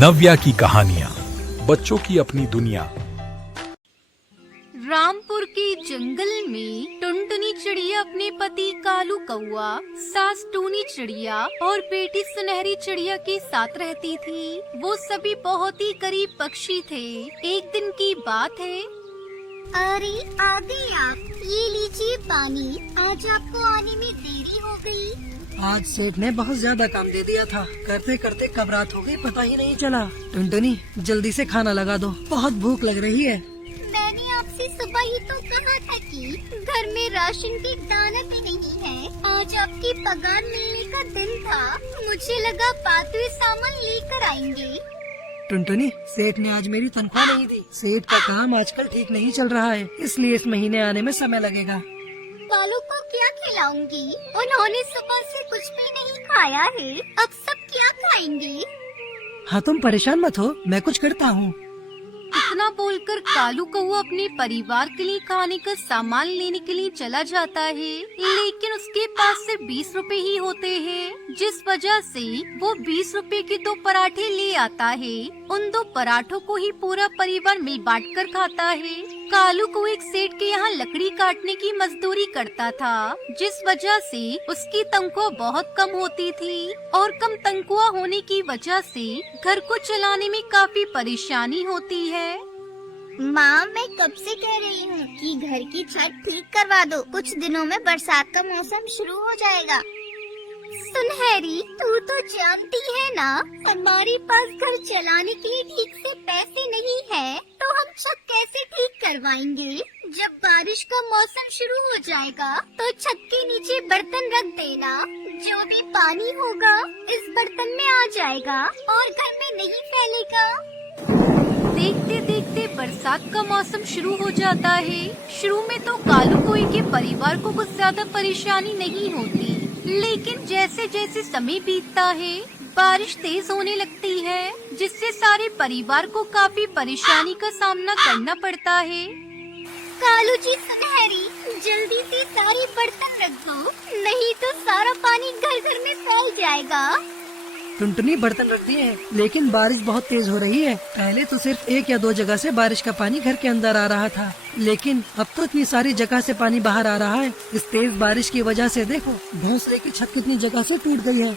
नव्या की कहानियाँ, बच्चों की अपनी दुनिया। रामपुर के जंगल में टुनटुनी चिड़िया अपने पति कालू कौआ, सास टूनी चिड़िया और बेटी सुनहरी चिड़िया के साथ रहती थी। वो सभी बहुत ही करीब पक्षी थे। एक दिन की बात है। अरे आ गए आप, ये लीजिए पानी। आज आपको आने में देरी हो गई। आज सेठ ने बहुत ज्यादा काम दे दिया था, करते करते कब रात हो गई पता ही नहीं चला। टुनटुनी जल्दी से खाना लगा दो, बहुत भूख लग रही है। मैंने आपसे सुबह ही तो कहा था कि घर में राशन के दाना भी नहीं है। आज आपकी पगार मिलने का दिन था, मुझे लगा पाते सामान लेकर आएंगे। टुनटुनी सेठ ने आज मेरी तनख्वाह नहीं दी। सेठ का काम आजकल ठीक नहीं चल रहा है, इसलिए इस महीने आने में समय लगेगा। कालू को क्या खिलाऊंगी? उन्होंने सुबह से कुछ भी नहीं खाया है, अब सब क्या खाएंगे? हाँ तुम परेशान मत हो, मैं कुछ करता हूँ। इतना बोलकर कालू कौआ अपने परिवार के लिए खाने का सामान लेने के लिए चला जाता है, लेकिन उसके पास सिर्फ 20 रुपए ही होते हैं, जिस वजह से वो 20 रुपए के 2 पराठे ले आता है। उन 2 पराठों को ही पूरा परिवार मिल बांट कर खाता है। कालू को एक सेठ के यहाँ लकड़ी काटने की मजदूरी करता था, जिस वजह से उसकी तनख्वाह बहुत कम होती थी और कम तनख्वाह होने की वजह से घर को चलाने में काफी परेशानी होती है। माँ, मैं कब से कह रही हूँ कि घर की छत ठीक करवा दो, कुछ दिनों में बरसात का मौसम शुरू हो जाएगा। सुनहरी, तू तो जानती है ना, हमारे पास घर चलाने के लिए ठीक से पैसे नहीं है, तो हम छत कैसे ठीक करवाएंगे? जब बारिश का मौसम शुरू हो जाएगा तो छत के नीचे बर्तन रख देना, जो भी पानी होगा इस बर्तन में आ जाएगा और घर में नहीं फैलेगा। देखते देखते बरसात का मौसम शुरू हो जाता है। शुरू में तो कालू कोई के परिवार को कुछ ज्यादा परेशानी नहीं होती, लेकिन जैसे जैसे समय बीतता है बारिश तेज होने लगती है, जिससे सारे परिवार को काफी परेशानी का सामना करना पड़ता है। कालू जी, सुनहरी, जल्दी से सारे बर्तन रख दो, नहीं तो सारा पानी घर घर में फैल जाएगा। टुनटुनी बर्तन रखती है, लेकिन बारिश बहुत तेज हो रही है। पहले तो सिर्फ 1 या 2 जगह से बारिश का पानी घर के अंदर आ रहा था, लेकिन अब तो इतनी सारी जगह से पानी बाहर आ रहा है। इस तेज बारिश की वजह से देखो भोंसले की छत कितनी जगह से टूट गई है।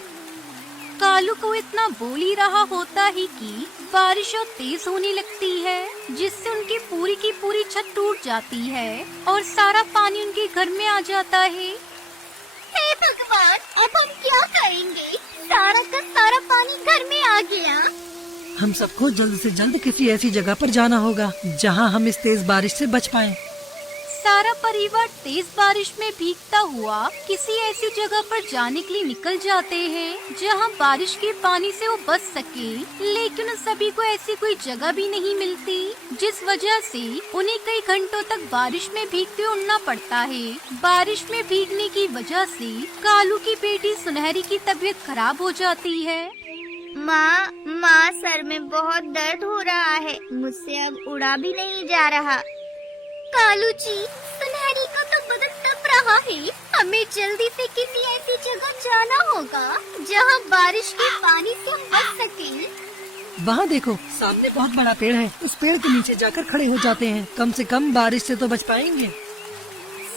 कालू को इतना बोल ही रहा होता ही कि बारिश और तेज होने लगती है, जिससे उनकी पूरी की पूरी छत टूट जाती है और सारा पानी उनके घर में आ जाता है। हे भगवान, अब हम क्या करेंगे? सारा का सारा पानी घर में आ गया। हम सबको जल्द से जल्द किसी ऐसी जगह पर जाना होगा जहां हम इस तेज बारिश से बच पाएं। सारा परिवार तेज बारिश में भीगता हुआ किसी ऐसी जगह पर जाने के लिए निकल जाते हैं जहां बारिश के पानी से वो बच सके, लेकिन उन सभी को ऐसी कोई जगह भी नहीं मिलती, जिस वजह से उन्हें कई घंटों तक बारिश में भीगते उड़ना पड़ता है। बारिश में भीगने की वजह से कालू की बेटी सुनहरी की तबीयत खराब हो जाती है। माँ, सर में बहुत दर्द हो रहा है, मुझसे अब उड़ा भी नहीं जा रहा। कालू जी, सुनहरी का तो बदन तप रहा है, हमें जल्दी से किसी ऐसी जगह जाना होगा जहां बारिश के पानी से बच सके। वहाँ देखो, सामने बहुत बड़ा पेड़ है, उस पेड़ के नीचे जाकर खड़े हो जाते हैं, कम से कम बारिश से तो बच पाएंगे।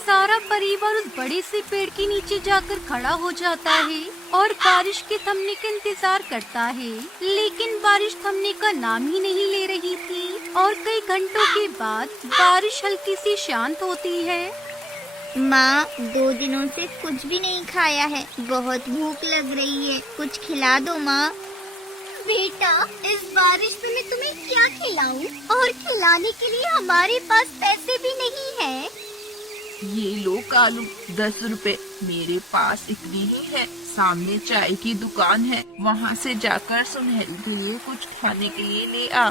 सारा परिवार उस बड़े से पेड़ के नीचे जाकर खड़ा हो जाता है और बारिश के थमने का इंतजार करता है, लेकिन बारिश थमने का नाम ही नहीं ले रही थी और कई घंटों के बाद बारिश हल्की सी शांत होती है। माँ, 2 दिनों से कुछ भी नहीं खाया है, बहुत भूख लग रही है, कुछ खिला दो माँ। बेटा, इस बारिश में मैं तुम्हें क्या खिलाऊं? और खिलाने के लिए हमारे पास पैसे भी नहीं है। ये लो कालू, 10 रुपए, मेरे पास इतनी ही है। सामने चाय की दुकान है, वहाँ से जाकर सुनहरी के लिए कुछ खाने के लिए ले आ।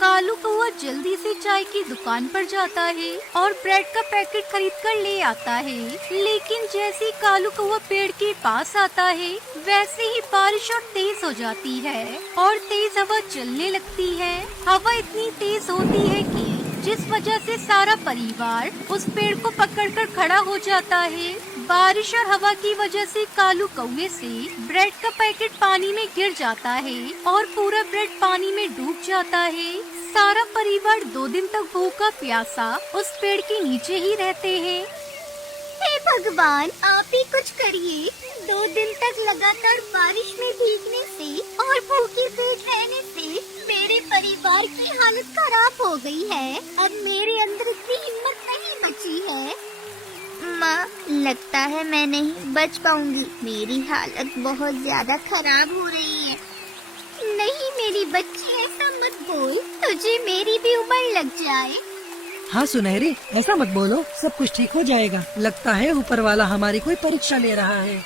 कालू कौआ जल्दी से चाय की दुकान पर जाता है और ब्रेड का पैकेट खरीद कर ले आता है, लेकिन जैसे ही कालू कौआ पेड़ के पास आता है वैसे ही बारिश और तेज हो जाती है और तेज हवा चलने लगती है। हवा इतनी तेज होती है कि जिस वजह से सारा परिवार उस पेड़ को पकड़कर खड़ा हो जाता है। बारिश और हवा की वजह से कालू कौवे से ब्रेड का पैकेट पानी में गिर जाता है और पूरा ब्रेड पानी में डूब जाता है। सारा परिवार 2 दिन तक भूखा प्यासा उस पेड़ के नीचे ही रहते हैं। हे भगवान, आप ही कुछ करिए। 2 दिन तक लगातार बारिश में भीगने से और भूखे पेट रहने से मेरे परिवार की हालत खराब हो गई है। अब मेरे अंदर इतनी हिम्मत नहीं बची है। माँ, लगता है मैं नहीं बच पाऊंगी। मेरी हालत बहुत ज्यादा खराब हो रही है। नहीं मेरी बच्ची, ऐसा मत बोल, तुझे मेरी भी उम्र लग जाए। हाँ सुनहरी, ऐसा मत बोलो, सब कुछ ठीक हो जाएगा। लगता है ऊपर वाला हमारी कोई परीक्षा ले रहा है।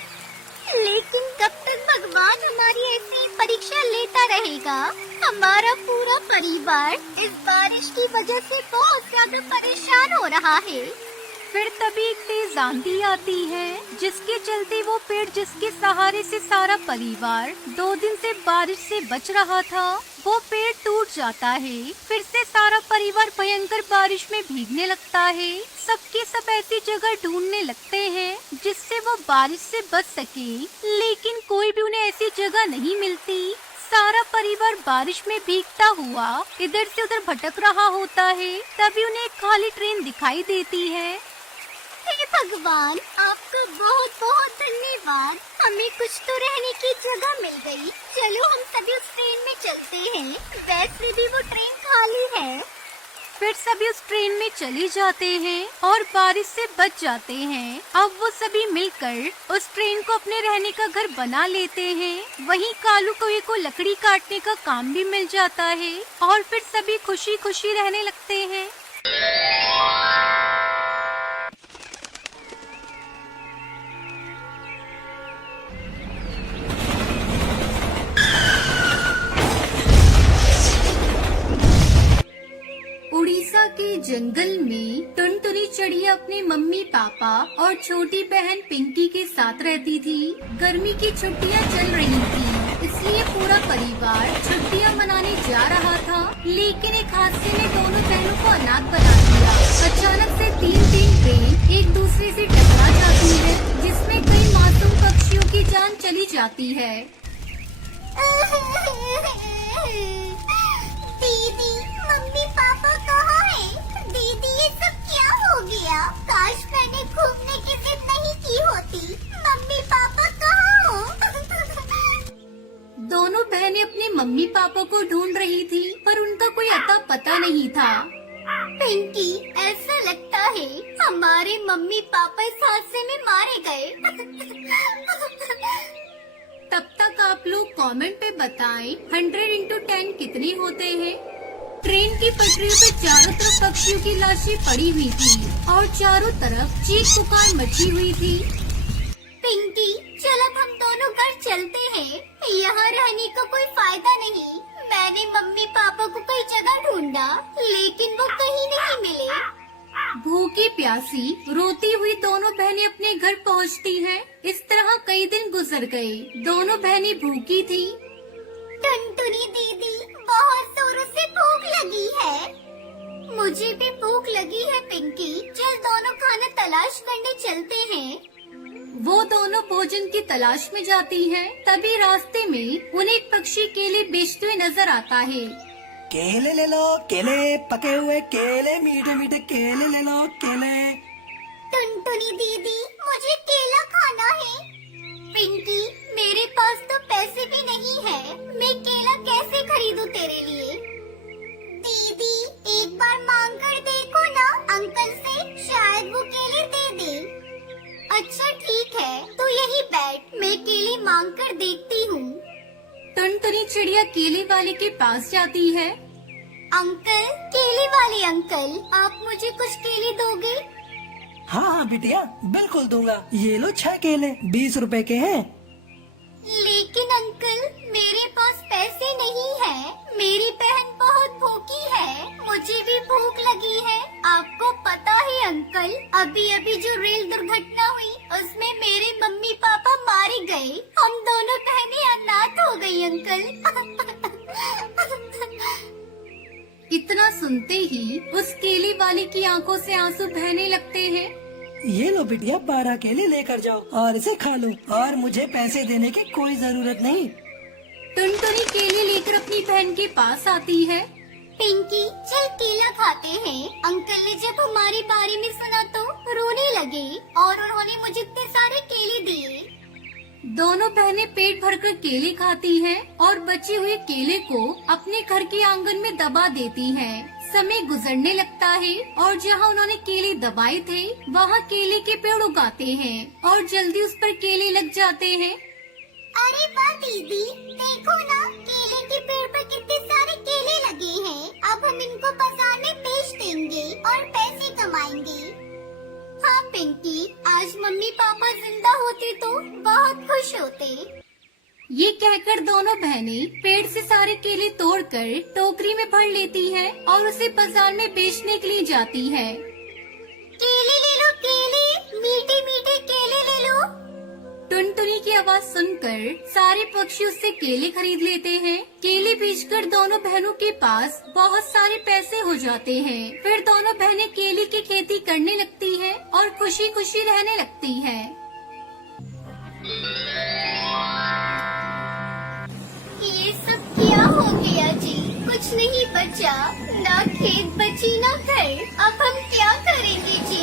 लेकिन कब तक भगवान हमारी ऐसी परीक्षा लेता रहेगा? हमारा पूरा परिवार इस बारिश की वजह से बहुत ज्यादा परेशान हो रहा है। फिर तभी एक तेज आंधी आती है, जिसके चलते वो पेड़ जिसके सहारे से सारा परिवार 2 दिन से बारिश से बच रहा था, वो पेड़ टूट जाता है। फिर से सारा परिवार भयंकर बारिश में भीगने लगता है। सबके सब ऐसी जगह ढूंढने लगते हैं जिससे वो बारिश से बच सके, लेकिन कोई भी उन्हें ऐसी जगह नहीं मिलती। सारा परिवार बारिश में भीगता हुआ इधर से उधर भटक रहा होता है। तभी उन्हें एक खाली ट्रेन दिखाई देती है। हे भगवान, आपका बहुत बहुत धन्यवाद। हमें कुछ तो रहने की जगह मिल गई। चलो हम सभी उस ट्रेन में चलते हैं। वैसे भी वो ट्रेन खाली है। फिर सभी उस ट्रेन में चले जाते हैं और बारिश से बच जाते हैं। अब वो सभी मिलकर उस ट्रेन को अपने रहने का घर बना लेते हैं। वहीं कालू कौवे को लकड़ी काटने का काम भी मिल जाता है और फिर सभी खुशी खुशी रहने लगते हैं। उड़ीसा के जंगल में टुनटुनी चिड़िया अपने मम्मी पापा और छोटी बहन पिंकी के साथ रहती थी। गर्मी की छुट्टियां चल रही थी, इसलिए पूरा परिवार छुट्टियां मनाने जा रहा था। लेकिन एक हादसे ने दोनों बहनों को अनाथ बना दिया। अचानक से 3 ट्रेन एक दूसरे से टकरा जाती है, जिसमें कई मासूम पक्षियों की जान चली जाती है। दीदी, मम्मी पापा कहाँ हैं? दीदी, ये सब क्या हो गया? काश मैंने घूमने की जिद नहीं की होती। मम्मी पापा कहाँ हो? दोनों बहनें अपने मम्मी पापा को ढूंढ रही थी, पर उनका कोई अता पता नहीं था। पिंकी, ऐसा लगता है हमारे मम्मी पापा इस हादसे में मारे गए। तब तक आप लोग कमेंट पे बताएं 100 into 10 कितने होते हैं। ट्रेन की पटरियों पर चारों तरफ पक्षियों की लाशें पड़ी हुई थी और चारों तरफ चीख पुकार मची हुई थी। पिंकी, चल अब हम दोनों घर चलते हैं। यहाँ रहने का कोई फायदा नहीं। मैंने मम्मी पापा को कई जगह ढूंढा, लेकिन वो कहीं नहीं मिले। भूखी प्यासी रोती हुई दोनों बहनें अपने घर पहुँचती हैं। इस तरह कई दिन गुजर गए। दोनों बहनें भूखी थी। टुनटुनी दीदी, बहुत जोरों से भूख लगी है। मुझे भी भूख लगी है पिंकी। चल दोनों खाना तलाश करने चलते हैं। वो दोनों भोजन की तलाश में जाती हैं। तभी रास्ते में उन्हें एक पक्षी केले बेचते हुए नजर आता है। केले ले लो, केले, पके हुए केले, मीठे मीठे केले ले लो, केले। टुनटुनी दीदी, मुझे केला खाना है। पिंकी, मेरे पास तो पैसे भी नहीं है। मैं केला कैसे खरीदूं तेरे लिए? दीदी, एक बार मांग कर देखो ना अंकल से, शायद वो केले दे दे। अच्छा ठीक है, तू यही बैठ, मैं केले मांग कर देखती हूँ। टुनटुनी चिड़िया केले वाले के पास जाती है। अंकल, केले वाले अंकल, आप मुझे कुछ केले दोगे? हाँ हाँ बिटिया, बिल्कुल दूंगा। ये लो 6 केले, 20 रुपए के हैं। लेकिन अंकल, मेरे पास पैसे नहीं है। मेरी बहन बहुत भूखी है, मुझे भी भूख लगी है। आपको पता है अंकल, अभी अभी जो रेल दुर्घटना हुई, उसमें मेरे मम्मी पापा मारे गए। हम दोनों बहनें अनाथ हो गई अंकल। इतना सुनते ही उस केले वाले की आंखों से आंसू बहने लगते हैं। ये लो बिटिया, 12 केले लेकर जाओ और इसे खा लो, और मुझे पैसे देने की कोई जरूरत नहीं। टुनटुनी केले लेकर अपनी बहन के पास आती है। पिंकी, चल केला खाते हैं। अंकल ने जब हमारे बारे में सुना तो रोने लगे और उन्होंने मुझे इतने सारे केले दिए। दोनों बहनें पेट भरकर केले खाती हैं और बचे हुए केले को अपने घर के आंगन में दबा देती हैं। समय गुजरने लगता है और जहाँ उन्होंने केले दबाए थे वहाँ केले के पेड़ उगाते हैं और जल्दी उस पर केले लग जाते हैं। अरे वाह दीदी, देखो ना, केले के पेड़ पर कितने सारे केले लगे हैं। अब हम इनको बाजार में बेच देंगे और पैसे कमाएंगे। हाँ पिंकी, आज मम्मी पापा जिंदा होते तो बहुत खुश होते। ये कहकर दोनों बहनें पेड़ से सारे केले तोड़कर टोकरी में भर लेती हैं और उसे बाजार में बेचने के लिए जाती है। केले ले लो, केले, मीठे मीठे केले ले लो। टुनटुनी की आवाज सुनकर सारे पक्षी उससे केले खरीद लेते हैं। केले बेचकर दोनों बहनों के पास बहुत सारे पैसे हो जाते हैं। फिर दोनों बहनें केले की खेती करने लगती हैं और खुशी खुशी रहने लगती हैं। ये सब क्या हो गया जी? कुछ नहीं बचा, ना खेत बची ना घर। अब हम क्या करेंगे जी?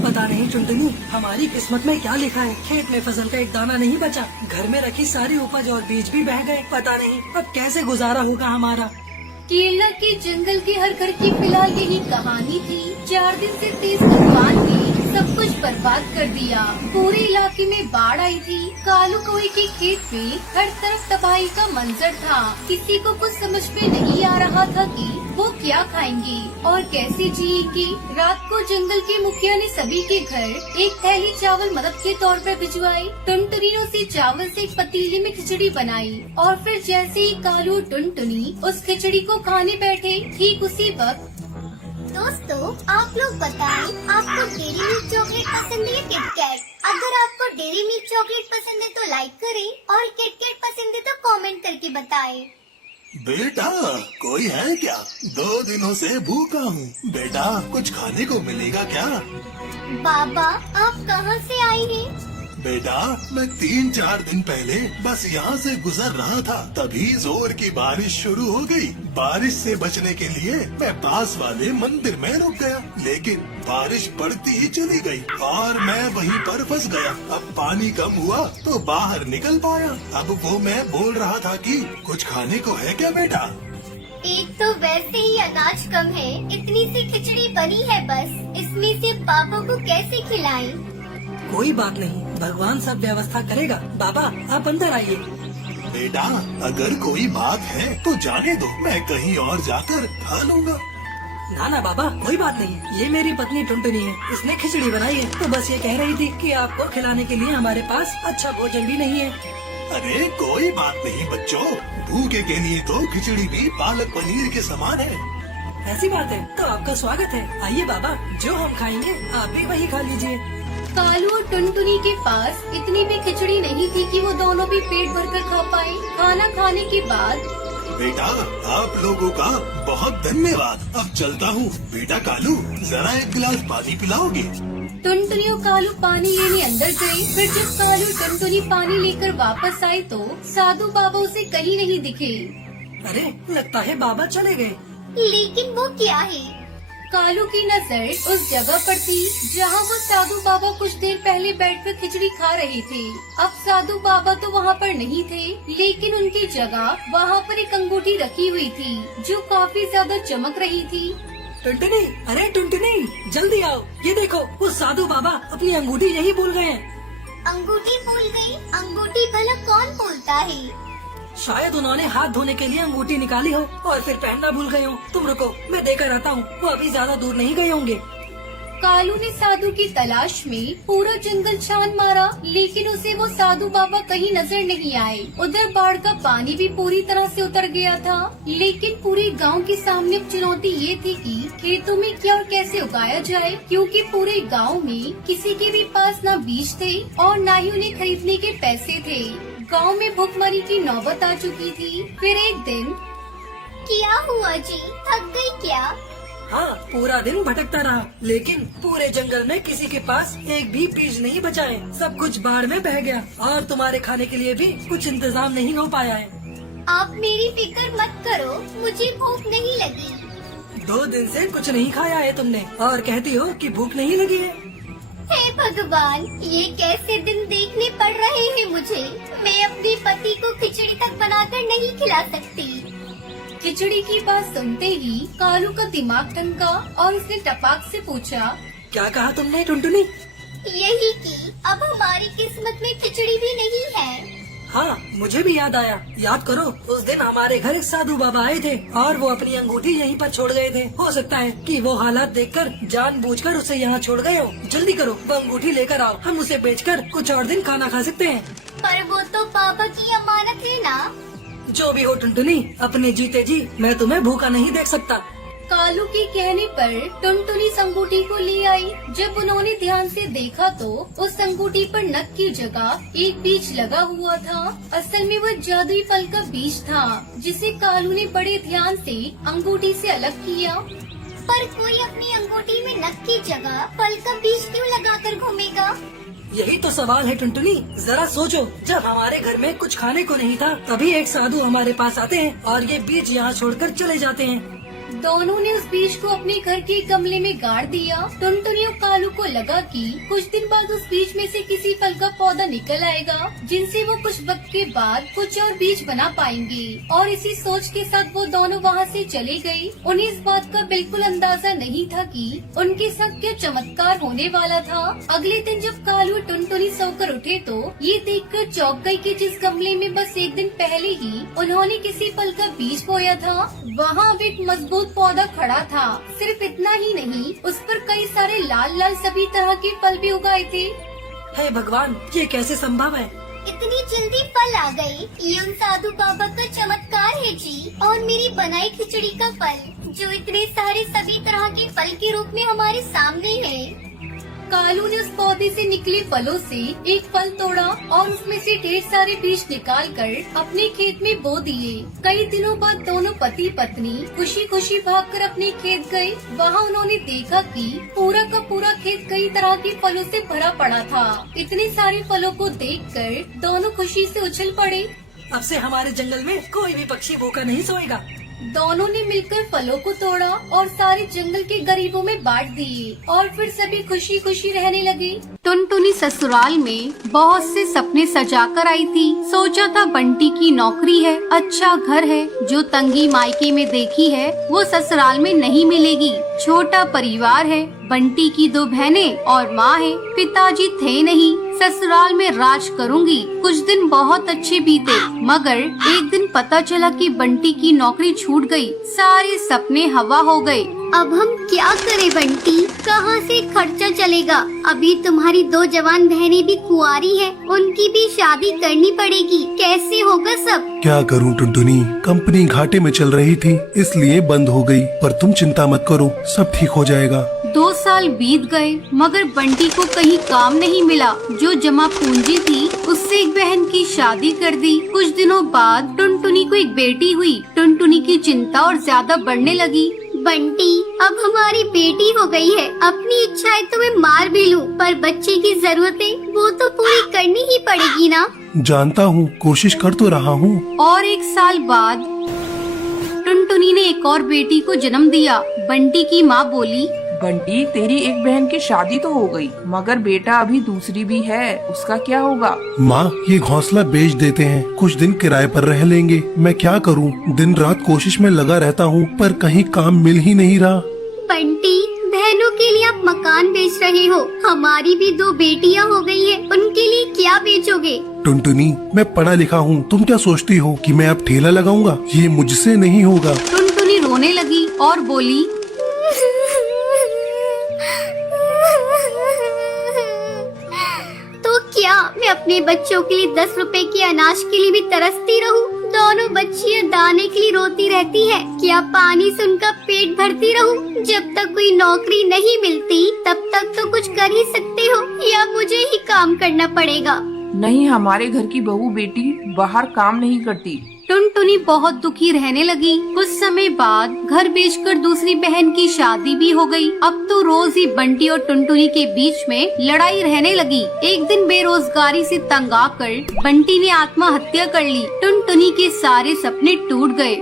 पता नहीं टुनटुनी, हमारी किस्मत में क्या लिखा है। खेत में फसल का एक दाना नहीं बचा, घर में रखी सारी उपज और बीज भी बह गए। पता नहीं अब कैसे गुजारा होगा हमारा। केरला के जंगल के हर घर की फिलहाल यही कहानी थी। 4 दिन से तेज तूफान ने सब कुछ बर्बाद कर दिया। पूरे इलाके में बाढ़ आई थी। कालू कौवे के खेत में हर तरफ तबाही का मंजर था। किसी को कुछ समझ में नहीं आ रहा था कि वो क्या खाएंगे और कैसे जिएंगे। रात को जंगल के मुखिया ने सभी के घर एक थैली चावल मदद के तौर पर भिजवाई। टुनटुनी ने उसी चावल से एक पतीले में खिचड़ी बनाई और फिर जैसे ही कालू और टुनटुनी उस खिचड़ी को खाने बैठे, ठीक उसी वक्त दोस्तों, आप लोग बताएं, आपको डेयरी मिल्क चॉकलेट पसंद है किटकैट? अगर आपको डेयरी मिल्क चॉकलेट पसंद है तो लाइक करें और किटकैट पसंद है तो कमेंट करके बताएं। बेटा, कोई है क्या? 2 दिनों से भूखा हूँ। बेटा, कुछ खाने को मिलेगा क्या? बाबा, आप कहाँ से आए हैं? बेटा, मैं 3-4 दिन पहले बस यहाँ से गुजर रहा था, तभी जोर की बारिश शुरू हो गई। बारिश से बचने के लिए मैं पास वाले मंदिर में रुक गया, लेकिन बारिश बढ़ती ही चली गई और मैं वहीं पर फंस गया। अब पानी कम हुआ तो बाहर निकल पाया। अब वो मैं बोल रहा था कि कुछ खाने को है क्या बेटा? एक तो वैसे ही अनाज कम है, इतनी सी खिचड़ी बनी है बस, इसमें से पापा को कैसे खिलाएं? कोई बात नहीं, भगवान सब व्यवस्था करेगा। बाबा, आप अंदर आइए। बेटा, अगर कोई बात है तो जाने दो, मैं कहीं और जाकर खा लूँगा। ना ना बाबा, कोई बात नहीं, ये मेरी पत्नी टुनटुनी है, इसने खिचड़ी बनाई है, तो बस ये कह रही थी कि आपको खिलाने के लिए हमारे पास अच्छा भोजन भी नहीं है। अरे कोई बात नहीं बच्चों, भूखे के लिए तो खिचड़ी भी पालक पनीर के समान है। ऐसी बात है तो आपका स्वागत है। आइए बाबा, जो हम खाएंगे आप भी वही खा लीजिए। कालू और टुनटुनी के पास इतनी भी खिचड़ी नहीं थी कि वो दोनों भी पेट भरकर खा पाए। खाना खाने के बाद बेटा, आप लोगों का बहुत धन्यवाद। अब चलता हूँ। बेटा कालू, जरा एक गिलास पानी पिलाओगे? टुनटुनी और कालू पानी लेने अंदर गए। फिर जब कालू और टुनटुनी पानी लेकर वापस आए तो साधु बाबा उसे कहीं नहीं दिखे। अरे, लगता है बाबा चले गए। लेकिन वो क्या है? कालू की नजर उस जगह पर थी जहाँ वो साधु बाबा कुछ देर पहले बैठकर खिचड़ी खा रहे थे। अब साधु बाबा तो वहाँ पर नहीं थे, लेकिन उनकी जगह वहाँ पर एक अंगूठी रखी हुई थी जो काफी ज्यादा चमक रही थी। टुनटुनी, अरे टुनटुनी, जल्दी आओ, ये देखो, वो साधु बाबा अपनी अंगूठी यही भूल गए हैं। अंगूठी भूल गई? अंगूठी भला कौन भूलता है? शायद उन्होंने हाथ धोने के लिए अंगूठी निकाली हो और फिर पहनना भूल गए हो। तुम रुको, मैं देकर आता हूँ, वो अभी ज्यादा दूर नहीं गए होंगे। कालू ने साधु की तलाश में पूरा जंगल छान मारा, लेकिन उसे वो साधु बाबा कहीं नजर नहीं आए। उधर बाढ़ का पानी भी पूरी तरह से उतर गया था, लेकिन पूरे गांव के सामने चुनौती ये थी कि खेतों में क्या और कैसे उगाया जाए, क्योंकि पूरे गांव में किसी के भी पास न बीज थे और न ही उन्हें खरीदने के पैसे थे। गांव में भुखमरी की नौबत आ चुकी थी। फिर एक दिन क्या हुआ जी, थक गई क्या? हाँ, पूरा दिन भटकता रहा, लेकिन पूरे जंगल में किसी के पास एक भी बीज नहीं बचा है। सब कुछ बाढ़ में बह गया और तुम्हारे खाने के लिए भी कुछ इंतजाम नहीं हो पाया है। आप मेरी फिक्र मत करो, मुझे भूख नहीं लगी। 2 दिन से कुछ नहीं खाया है तुमने और कहती हो कि भूख नहीं लगी है। हे भगवान, ये कैसे दिन देखने पड़ रहे हैं मुझे। मैं अपने पति को खिचड़ी तक बनाकर नहीं खिला सकती। खिचड़ी की बात सुनते ही कालू का दिमाग ठनका और उसने टपाक से पूछा, क्या कहा तुमने टुनटुनी? यही कि अब हमारी किस्मत में खिचड़ी भी नहीं है। हाँ, मुझे भी याद आया। याद करो, उस दिन हमारे घर एक साधु बाबा आए थे और वो अपनी अंगूठी यहीं पर छोड़ गए थे। हो सकता है कि वो हालात देखकर जानबूझकर उसे यहाँ छोड़ गए हो। जल्दी करो, वो अंगूठी लेकर आओ, हम उसे बेचकर कुछ और दिन खाना खा सकते हैं। पर वो तो पापा की अमानत है ना। जो भी हो टुनटुनी, अपने जीते जी मैं तुम्हें भूखा नहीं देख सकता। कालू के कहने पर टुनटुनी अंगूठी को ले आई। जब उन्होंने ध्यान से देखा तो उस अंगूठी पर नख की जगह एक बीज लगा हुआ था। असल में वह जादुई फल का बीज था, जिसे कालू ने बड़े ध्यान से अंगूठी से अलग किया। पर कोई अपनी अंगूठी में नख की जगह फल का बीज क्यों लगाकर घूमेगा? यही तो सवाल है टुनटुनी। जरा सोचो, जब हमारे घर में कुछ खाने को नहीं था, तभी एक साधु हमारे पास आते हैं और ये बीज यहाँ छोड़कर चले जाते हैं। दोनों ने उस बीज को अपने घर के गमले में गाड़ दिया। टुनटुनी और कालू को लगा कि कुछ दिन बाद उस बीज में से किसी फल का पौधा निकल आएगा, जिनसे वो कुछ वक्त के बाद कुछ और बीज बना पाएंगे। और इसी सोच के साथ वो दोनों वहाँ से चले गए। उन्हें इस बात का बिल्कुल अंदाजा नहीं था कि उनके साथ क्या चमत्कार होने वाला था। अगले दिन जब कालू और टुनटुनी सोकर उठे तो ये देखकर चौंक गई कि जिस गमले में बस एक दिन पहले ही उन्होंने किसी फल का बीज बोया था, वहाँ अब एक मजबूत पौधा खड़ा था। सिर्फ इतना ही नहीं, उस पर कई सारे लाल लाल सभी तरह के फल भी उगाए थे। हे भगवान, ये कैसे संभव है? इतनी जल्दी फल आ गए। ये उन साधु बाबा का चमत्कार है जी। और मेरी बनाई खिचड़ी का फल, जो इतने सारे सभी तरह के फल के रूप में हमारे सामने है। कालू ने उस पौधे से निकले फलों से एक फल तोड़ा और उसमें से ढेर सारे बीज निकालकर अपने खेत में बो दिए। कई दिनों बाद दोनों पति पत्नी खुशी खुशी भागकर अपने खेत गए। वहाँ उन्होंने देखा कि पूरा का पूरा खेत कई तरह के फलों से भरा पड़ा था। इतने सारे फलों को देखकर दोनों खुशी से उछल पड़े। अब से हमारे जंगल में कोई भी पक्षी भूखा नहीं सोएगा। दोनों ने मिलकर फलों को तोड़ा और सारे जंगल के गरीबों में बांट दिए और फिर सभी खुशी खुशी रहने लगे। टुनटुनी ससुराल में बहुत से सपने सजाकर आई थी। सोचा था बंटी की नौकरी है, अच्छा घर है, जो तंगी मायके में देखी है वो ससुराल में नहीं मिलेगी। छोटा परिवार है, बंटी की 2 बहनें और माँ है, पिताजी थे नहीं, ससुराल में राज करूंगी। कुछ दिन बहुत अच्छे बीते, मगर एक दिन पता चला कि बंटी की नौकरी छूट गई। सारे सपने हवा हो गए। अब हम क्या करें बंटी, कहाँ से खर्चा चलेगा? अभी तुम्हारी 2 जवान बहनें भी कुंवारी हैं, उनकी भी शादी करनी पड़ेगी। कैसे होगा सब? क्या करूं टुनटुनी, कंपनी घाटे में चल रही थी इसलिए बंद हो गई। पर तुम चिंता मत करो, सब ठीक हो जाएगा। 2 साल बीत गए मगर बंटी को कहीं काम नहीं मिला। जो जमा पूंजी थी उससे एक बहन की शादी कर दी। कुछ दिनों बाद टुनटुनी को एक बेटी हुई। टुनटुनी की चिंता और ज्यादा बढ़ने लगी। बंटी, अब हमारी बेटी हो गई है, अपनी इच्छाएं तो मैं मार भी लूं, पर बच्चे की जरूरतें वो तो पूरी करनी ही पड़ेगी ना। जानता हूँ, कोशिश कर तो रहा हूँ। और 1 साल बाद टुनटुनी ने एक और बेटी को जन्म दिया। बंटी की माँ बोली, बंटी, तेरी एक बहन की शादी तो हो गई, मगर बेटा अभी दूसरी भी है, उसका क्या होगा? माँ, ये घोंसला बेच देते हैं, कुछ दिन किराए पर रह लेंगे। मैं क्या करूँ, दिन रात कोशिश में लगा रहता हूँ, पर कहीं काम मिल ही नहीं रहा। बंटी, बहनों के लिए आप मकान बेच रहे हो, हमारी भी 2 बेटियां हो गई है, उनके लिए क्या बेचोगे? टुनटुनी, मैं पढ़ा लिखा हूँ, तुम क्या सोचती हो कि मैं अब ठेला लगाऊंगा? ये मुझसे नहीं होगा। टुनटुनी रोने लगी और बोली, तो क्या मैं अपने बच्चों के लिए 10 रुपए के अनाज के लिए भी तरसती रहूं? दोनों बच्चियां दाने के लिए रोती रहती हैं। क्या पानी से उनका पेट भरती रहूं? जब तक कोई नौकरी नहीं मिलती तब तक तो कुछ कर ही सकते हो, या मुझे ही काम करना पड़ेगा? नहीं, हमारे घर की बहू बेटी बाहर काम नहीं करती, टुनटुनी बहुत दुखी रहने लगी। कुछ समय बाद घर बेचकर दूसरी बहन की शादी भी हो गई। अब तो रोज ही बंटी और टुनटुनी के बीच में लड़ाई रहने लगी। एक दिन बेरोजगारी से तंग आकर बंटी ने आत्महत्या कर ली। टुनटुनी के सारे सपने टूट गए।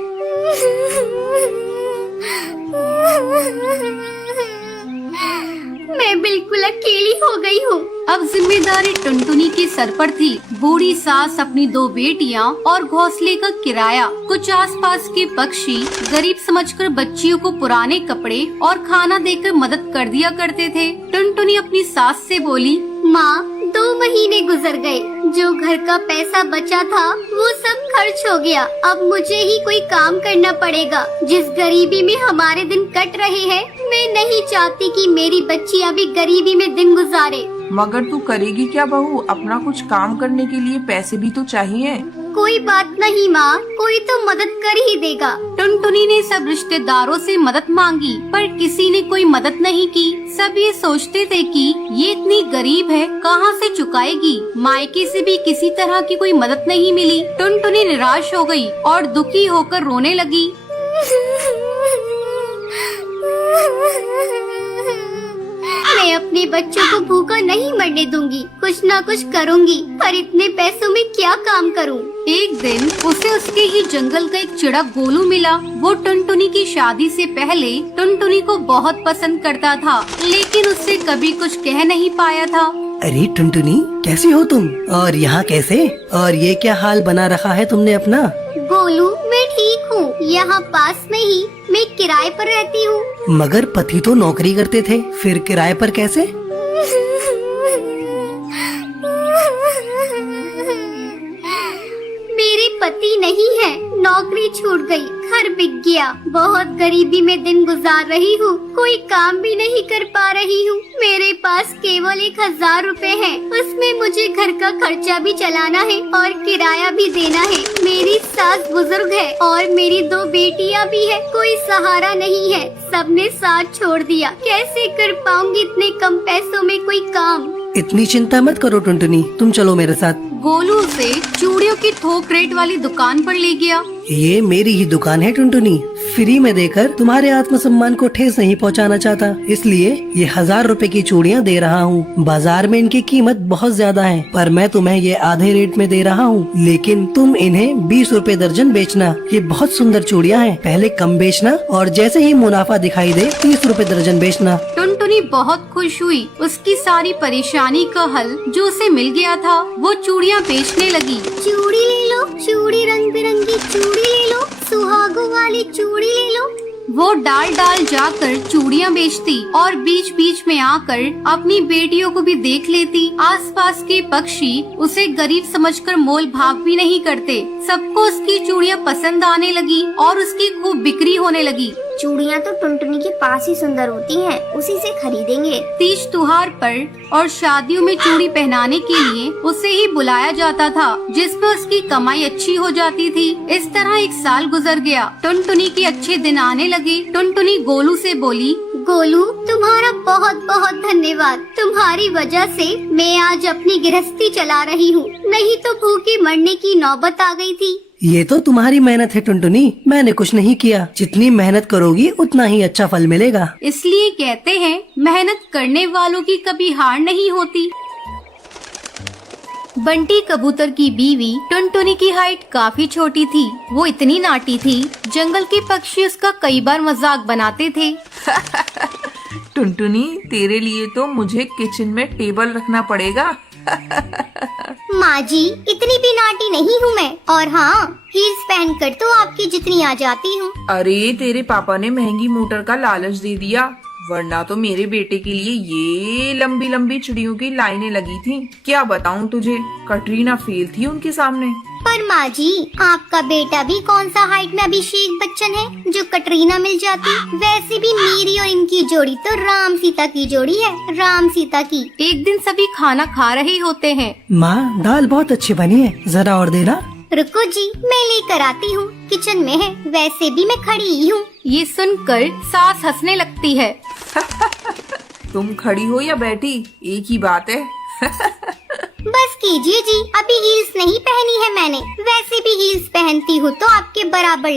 मैं बिल्कुल अकेली हो गई हूँ। अब जिम्मेदारी टुनटुनी के सर पर थी। बूढ़ी सास, अपनी 2 बेटियां और घोंसले का किराया। कुछ आसपास के पक्षी गरीब समझकर बच्चियों को पुराने कपड़े और खाना देकर मदद कर दिया करते थे। टुनटुनी अपनी सास से बोली, माँ, 2 महीने गुजर गए। जो घर का पैसा बचा था वो सब खर्च हो गया। अब मुझे ही कोई काम करना पड़ेगा। जिस गरीबी में हमारे दिन कट रहे हैं, मैं नहीं चाहती कि मेरी बच्चियाँ भी गरीबी में दिन गुजारे। मगर तू करेगी क्या बहू? अपना कुछ काम करने के लिए पैसे भी तो चाहिए। कोई बात नहीं माँ, कोई तो मदद कर ही देगा। टुनटुनी ने सब रिश्तेदारों से मदद मांगी, पर किसी ने कोई मदद नहीं की। सब ये सोचते थे कि ये इतनी गरीब है, कहाँ से चुकाएगी। मायके से भी किसी तरह की कोई मदद नहीं मिली। टुनटुनी निराश हो गई और दुखी होकर रोने लगी। मैं अपने बच्चों को भूखा नहीं मरने दूंगी। कुछ ना कुछ करूंगी, पर इतने पैसों में क्या काम करूं? एक दिन उसे उसके ही जंगल का एक चिड़ा गोलू मिला। वो टुनटुनी की शादी से पहले टुनटुनी को बहुत पसंद करता था, लेकिन उससे कभी कुछ कह नहीं पाया था। अरे टुनटुनी, कैसी हो तुम? और यहाँ कैसे? और ये क्या हाल बना रखा है तुमने अपना? गोलू, मैं ठीक हूँ। यहाँ पास में ही मैं किराए पर रहती हूँ। मगर पति तो नौकरी करते थे, फिर किराए पर कैसे? मेरे पति नहीं है, नौकरी छूट गई, घर बिक गया। बहुत गरीबी में दिन गुजार रही हूँ, कोई काम भी नहीं कर पा रही हूँ। मेरे पास केवल 1000 रुपए है, उसमें मुझे घर का खर्चा भी चलाना है और किराया भी देना है। मेरी सास बुजुर्ग है और मेरी 2 बेटियाँ भी है। कोई सहारा नहीं है, सबने साथ छोड़ दिया। कैसे कर पाऊंगी इतने कम पैसों में कोई काम? इतनी चिंता मत करो टुनटुनी, तुम चलो मेरे साथ। गोलू उसे चूड़ियों की थोक रेट वाली दुकान पर ले गया। ये मेरी ही दुकान है टुनटुनी। फ्री में देकर तुम्हारे आत्मसम्मान को ठेस नहीं पहुंचाना चाहता, इसलिए ये 1000 रुपए की चूड़ियाँ दे रहा हूँ। बाजार में इनकी कीमत बहुत ज्यादा है, पर मैं तुम्हें ये आधे रेट में दे रहा हूँ। लेकिन तुम इन्हें 20 रुपए दर्जन बेचना। ये बहुत सुंदर चूड़ियाँ हैं। पहले कम बेचना और जैसे ही मुनाफा दिखाई दे 30 रुपए दर्जन बेचना। टुनटुनी बहुत खुश हुई। उसकी सारी परेशानी का हल जो उसे मिल गया था, वो चूड़ियाँ बेचने लगी। चूड़ी ले लो, चूड़ी रंग बिरंगी चूड़ी ले लो, सुहागों वाली चूड़ी ले लो। वो डाल डाल जाकर चूड़ियाँ बेचती और बीच बीच में आकर अपनी बेटियों को भी देख लेती। आसपास के पक्षी उसे गरीब समझकर मोल भाव भी नहीं करते। सबको उसकी चूड़ियाँ पसंद आने लगी और उसकी खूब बिक्री होने लगी। चूड़ियाँ तो टुनटुनी के पास ही सुंदर होती हैं, उसी से खरीदेंगे। तीज त्योहार पर और शादियों में चूड़ी पहनाने के लिए उसे ही बुलाया जाता था, जिसमें उसकी कमाई अच्छी हो जाती थी। इस तरह 1 साल गुजर गया। टुनटुनी के अच्छे दिन आने लगे। टुनटुनी गोलू से बोली, गोलू, तुम्हारा बहुत बहुत धन्यवाद। तुम्हारी वजह से मैं आज अपनी गृहस्थी चला रही हूँ, नहीं तो भूखे मरने की नौबत आ गई थी। ये तो तुम्हारी मेहनत है टुनटुनी, मैंने कुछ नहीं किया। जितनी मेहनत करोगी उतना ही अच्छा फल मिलेगा। इसलिए कहते हैं, मेहनत करने वालों की कभी हार नहीं होती। बंटी कबूतर की बीवी टुनटुनी की हाइट काफी छोटी थी। वो इतनी नाटी थी, जंगल के पक्षी उसका कई बार मजाक बनाते थे। टुनटुनी, तेरे लिए तो मुझे किचन में टेबल रखना पड़ेगा। माँ जी, इतनी भी नाटी नहीं हूँ मैं। और हाँ, हील्स पहनकर तो आपकी जितनी आ जाती हूँ। अरे, तेरे पापा ने महंगी मोटर का लालच दे दिया, वरना तो मेरे बेटे के लिए ये लंबी लंबी चिड़ियों की लाइनें लगी थी। क्या बताऊँ तुझे, कटरीना फेल थी उनके सामने। पर माँ जी, आपका बेटा भी कौन सा हाइट में अभिषेक बच्चन है जो कटरीना मिल जाती। वैसे भी मेरी और इनकी जोड़ी तो राम सीता की जोड़ी है, राम सीता की। एक दिन सभी खाना खा रहे होते हैं। माँ, दाल बहुत अच्छी बनी है, जरा और देना। रुको जी, मैं लेकर आती हूँ, किचन में है। वैसे भी मैं खड़ी ही हूँ। ये सुनकर सास हंसने लगती है। तुम खड़ी हो या बैठी, एक ही बात है। बस कीजिए जी, अभी हील्स नहीं पहनी है मैंने। वैसे भी हील्स पहनती हूँ तो आपके बराबर